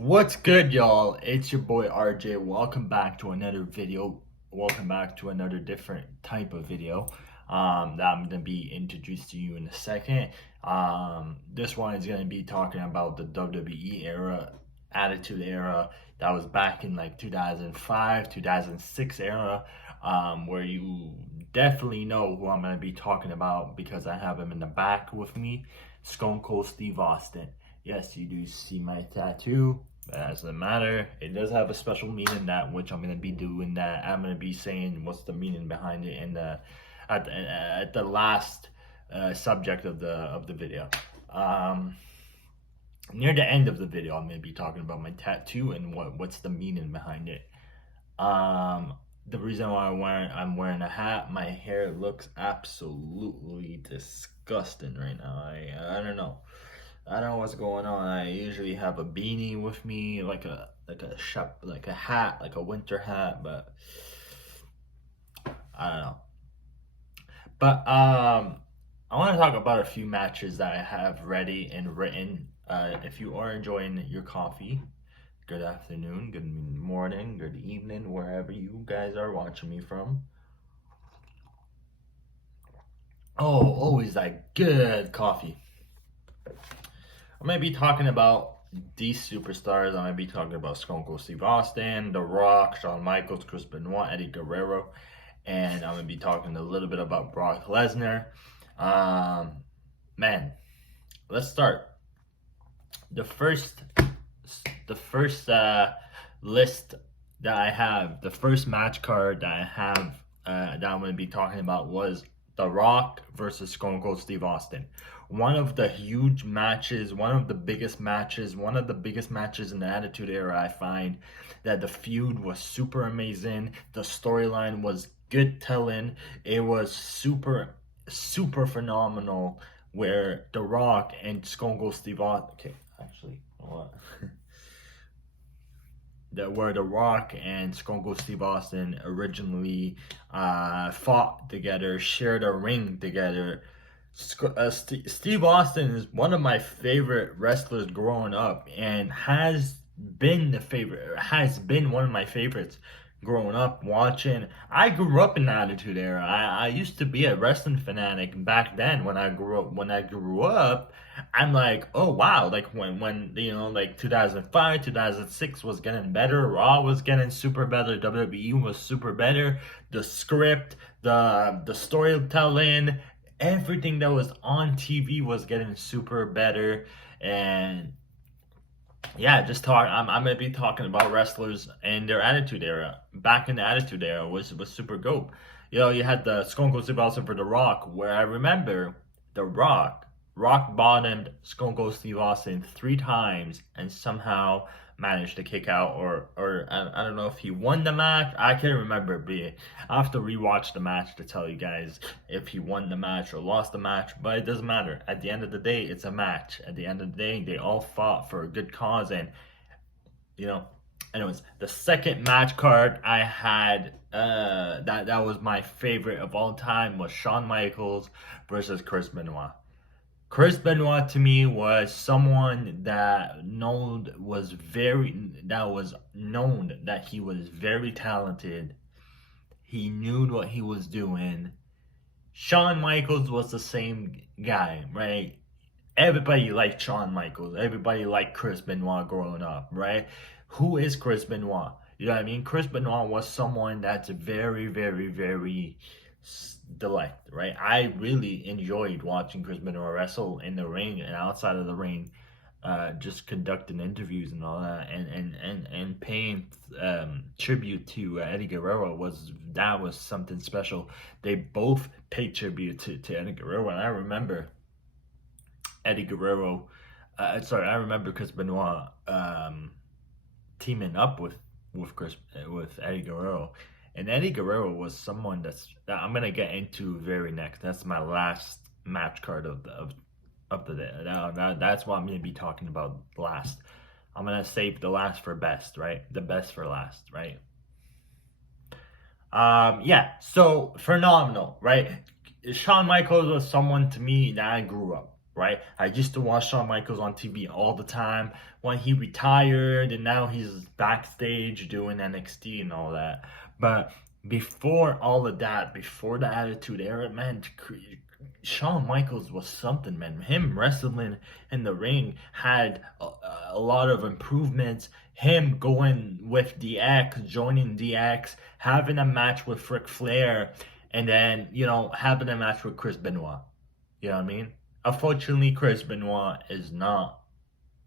What's good, y'all? It's your boy RJ. Welcome back to another video. Welcome back to another different type of video that I'm going to be introduced to you in a second. This one is going to be talking about the WWE era, Attitude Era, that was back in like 2005, 2006 era, where you definitely know who I'm going to be talking about because I have him in the back with me, Stone Cold Steve Austin. Yes, you do see my tattoo. That doesn't matter. It does have a special meaning, that which I'm gonna be doing. That I'm gonna be saying what's the meaning behind it in the at the last subject of the video. Near the end of the video, I'm gonna be talking about my tattoo and what's the meaning behind it. The reason why I'm wearing a hat, my hair looks absolutely disgusting right now. I don't know. I don't know what's going on. I usually have a beanie with me, like a hat, like a winter hat, but I don't know. But I want to talk about a few matches that I have ready and written. If you are enjoying your coffee, good afternoon, good morning, good evening, wherever you guys are watching me from. Oh, always that good coffee. I'm going to be talking about these superstars. I'm going to be talking about Stone Cold Steve Austin, The Rock, Shawn Michaels, Chris Benoit, Eddie Guerrero, and I'm going to be talking a little bit about Brock Lesnar. Man, let's start. The first list that I have, the first match card that I have that I'm going to be talking about was The Rock versus Stone Cold Steve Austin. One of the huge matches, one of the biggest matches in the Attitude Era. I find that the feud was super amazing. The storyline was good telling. It was super phenomenal, where The Rock and Stone Cold Steve Austin. Okay, actually, what? Where The Rock and Stone Cold Steve Austin originally fought together, shared a ring together. Steve Austin is one of my favorite wrestlers growing up, and has been one of my favorites growing up watching. I grew up in the Attitude Era. I used to be a wrestling fanatic back then. When I grew up, I'm like, oh wow, like when like 2005, 2006 was getting better, Raw was getting super better, WWE was super better, the script, the storytelling, everything that was on TV was getting super better. And yeah, I'm gonna be talking about wrestlers and their Attitude Era. Back in the Attitude Era was super dope. You had the Stone Cold Steve Austin for The Rock, where I remember The Rock bottomed Stone Cold Steve Austin 3 times and somehow managed to kick out, or I don't know if he won the match. I can't remember, but I have to rewatch the match to tell you guys if he won the match or lost the match, but it doesn't matter. At the end of the day, it's a match. At the end of the day, they all fought for a good cause, and anyways, the second match card I had that was my favorite of all time was Shawn Michaels versus Chris Benoit. Chris Benoit to me was someone that was known that he was very talented. He knew what he was doing. Shawn Michaels was the same guy, right? Everybody liked Shawn Michaels. Everybody liked Chris Benoit growing up, right? Who is Chris Benoit? You know what I mean? Chris Benoit was someone that's very, very, very select, right? I really enjoyed watching Chris Benoit wrestle in the ring and outside of the ring, just conducting interviews and all that, and paying tribute to Eddie Guerrero was something special. They both paid tribute to Eddie Guerrero, and I remember Eddie Guerrero. I remember Chris Benoit teaming up with Eddie Guerrero, and Eddie Guerrero was someone that I'm gonna get into very next. That's my last match card of the day. That's what I'm gonna be talking about last. I'm gonna save the last for best, right? The best for last, right? Yeah. So phenomenal, right? Shawn Michaels was someone to me that I grew up, right? I used to watch Shawn Michaels on TV all the time when he retired, and now he's backstage doing NXT and all that. But before all of that, before the Attitude Era, man, Shawn Michaels was something, man. Him wrestling in the ring had a lot of improvements. Him going with DX, joining DX, having a match with Ric Flair, and then, having a match with Chris Benoit. You know what I mean? Unfortunately, Chris Benoit is not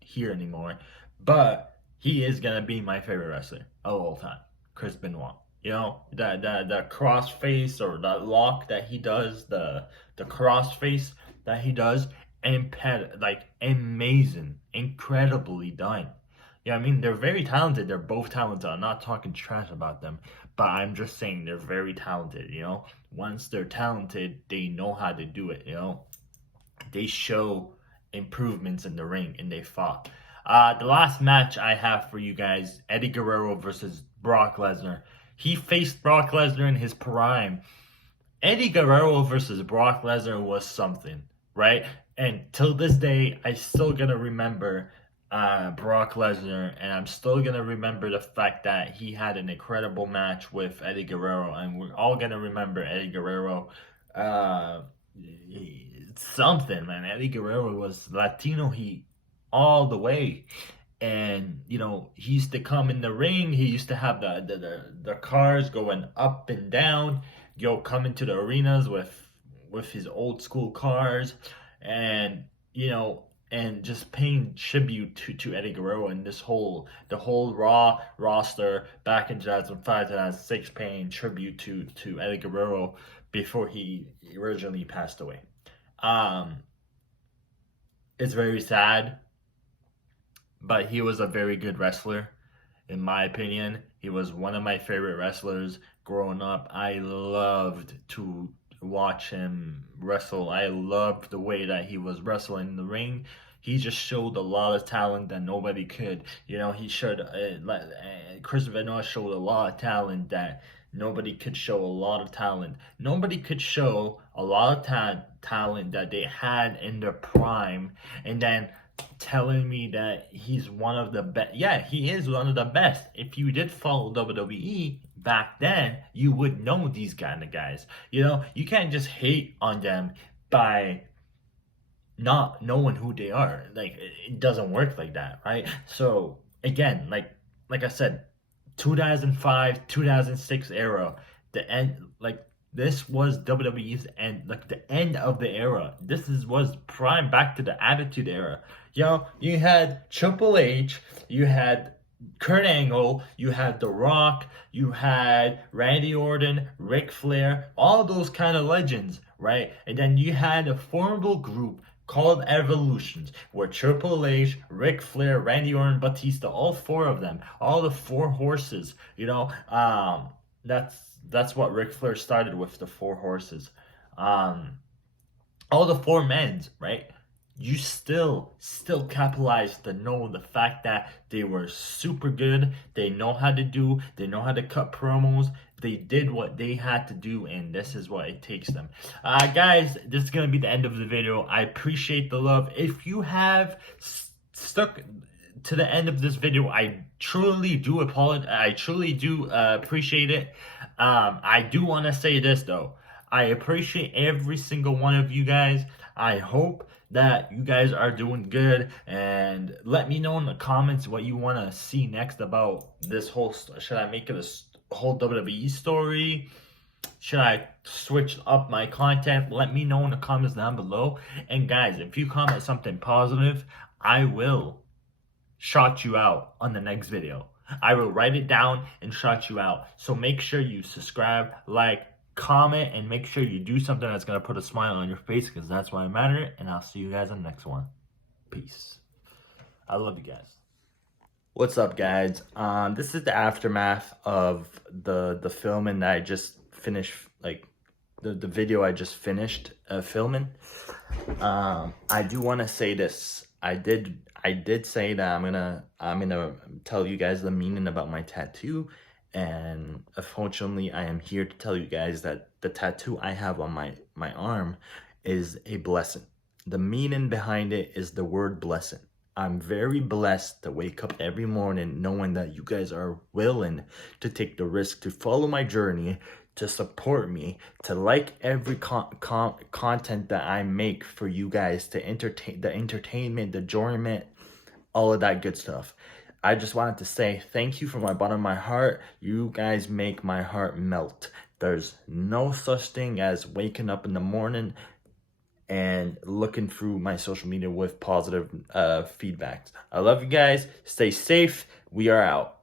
here anymore, but he is gonna be my favorite wrestler of all time, Chris Benoit. The cross face or the lock that he does, the cross face that he does, like amazing, incredibly done. Yeah, I mean, they're very talented. They're both talented. I'm not talking trash about them, but I'm just saying they're very talented. Once they're talented, they know how to do it. They show improvements in the ring and they fought. The last match I have for you guys, Eddie Guerrero versus Brock Lesnar. He faced Brock Lesnar in his prime. Eddie Guerrero versus Brock Lesnar was something, right? And till this day, I still gonna remember Brock Lesnar, and I'm still gonna remember the fact that he had an incredible match with Eddie Guerrero, and we're all gonna remember Eddie Guerrero. Uh, Something, man. Eddie Guerrero was Latino heat all the way. And he used to come in the ring. He used to have the cars going up and down, coming to the arenas with his old school cars, and and just paying tribute to Eddie Guerrero and the whole Raw roster back in 2005, 2006, paying tribute to Eddie Guerrero before he originally passed away. Um, it's very sad, but he was a very good wrestler, in my opinion. He was one of my favorite wrestlers growing up. I loved to watch him wrestle. I loved the way that he was wrestling in the ring. He just showed a lot of talent that nobody could. He showed, Chris Benoit showed a lot of talent that nobody could show a lot of talent. Nobody could show a lot of talent that they had in their prime, and then telling me that he's one of the best. Yeah, he is one of the best. If you did follow WWE back then, you would know these kind of guys. You can't just hate on them by not knowing who they are. Like, it doesn't work like that, right? So again, like I said, 2005, 2006 era, the end, like, this was WWE's end, like the end of the era. Was prime back to the Attitude Era. You had Triple H, you had Kurt Angle, you had The Rock, you had Randy Orton, Ric Flair, all those kind of legends, right? And then you had a formidable group called Evolutions, where Triple H, Ric Flair, Randy Orton, Batista, all four of them, all the four horses, that's what Ric Flair started with, the four horses. All the four men's, right? You still capitalize to know the fact that they were super good. They know how to cut promos. They did what they had to do, and this is what it takes them. Guys, this is gonna be the end of the video. I appreciate the love. If you have stuck to the end of this video, I truly do apologize. I truly do appreciate it. I do want to say this though. I appreciate every single one of you guys. I hope that you guys are doing good, and let me know in the comments what you want to see next about this whole. Should I make it a whole WWE story? Should I switch up my content? Let me know in the comments down below. And guys, if you comment something positive, I will shout you out on the next video. I will write it down and shout you out. So make sure you subscribe, like, comment, and make sure you do something that's going to put a smile on your face, because that's why I matter. And I'll see you guys on the next one. Peace. I love you guys. What's up, guys? This is the aftermath of the filming that I just finished, like the video I just finished filming. I do want to say this. I did say that I'm gonna tell you guys the meaning about my tattoo, and unfortunately I am here to tell you guys that the tattoo I have on my arm is a blessing. The meaning behind it is the word blessing. I'm very blessed to wake up every morning knowing that you guys are willing to take the risk to follow my journey, to support me, to like every content that I make for you guys, to entertain, the entertainment, the enjoyment, all of that good stuff. I just wanted to say thank you from my bottom of my heart. You guys make my heart melt. There's no such thing as waking up in the morning and looking through my social media with positive feedbacks. I love you guys. Stay safe. We are out.